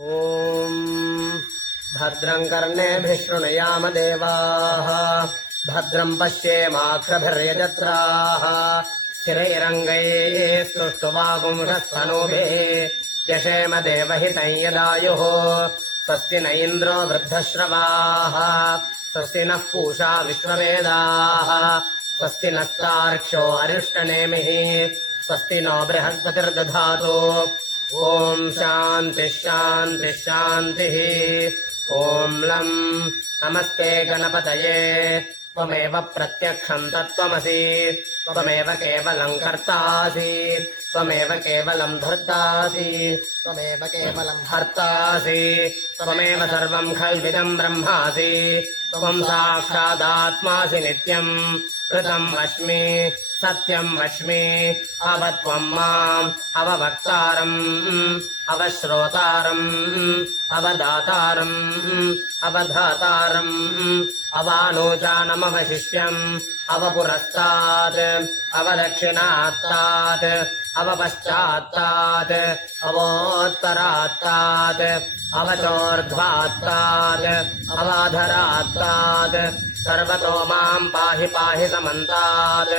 ॐ भद्रं कर्णेभिः शृणुयाम देवाः भद्रं पश्येमाक्षभिर्यजत्राः स्थिरैरङ्गैः स्तुष्ट्वापुंसस्तनूभिः यशेम देवहितं यदायुः स्वस्ति न इन्द्रो वृद्धश्रवाः स्वस्ति नः पूषा विश्ववेदाः स्वस्ति नस्तार्क्ष्यो अरिष्टनेमिः स्वस्ति नो बृहस्पतिर्दधातु ॐ शान्तिः शान्तिः शान्तिः ॐ लं नमस्ते गणपतये त्वमेव प्रत्यक्षं तत्त्वमसि त्वमेव केवलं कर्तासि त्वमेव केवलं धर्तासि त्वमेव केवलं हर्तासि त्वमेव सर्वं खल्विदं ब्रह्मासि त्वं साक्षादात्मासि नित्यम् ऋतम् अस्मि सत्यम् अस्मि अवत्वं माम् अववक्तारम् अवश्रोतारम् अवदातारम् अवधातारम् अवानोजानमवशिष्यम् अवपुरस्तात् अवदक्षिणात्तात् अवपश्चात्तात् अवोत्तरात्तात् अवचोर्ध्वात्तात् अवाधरात्तात् सर्वतो माम् पाहि पाहि समन्तात्।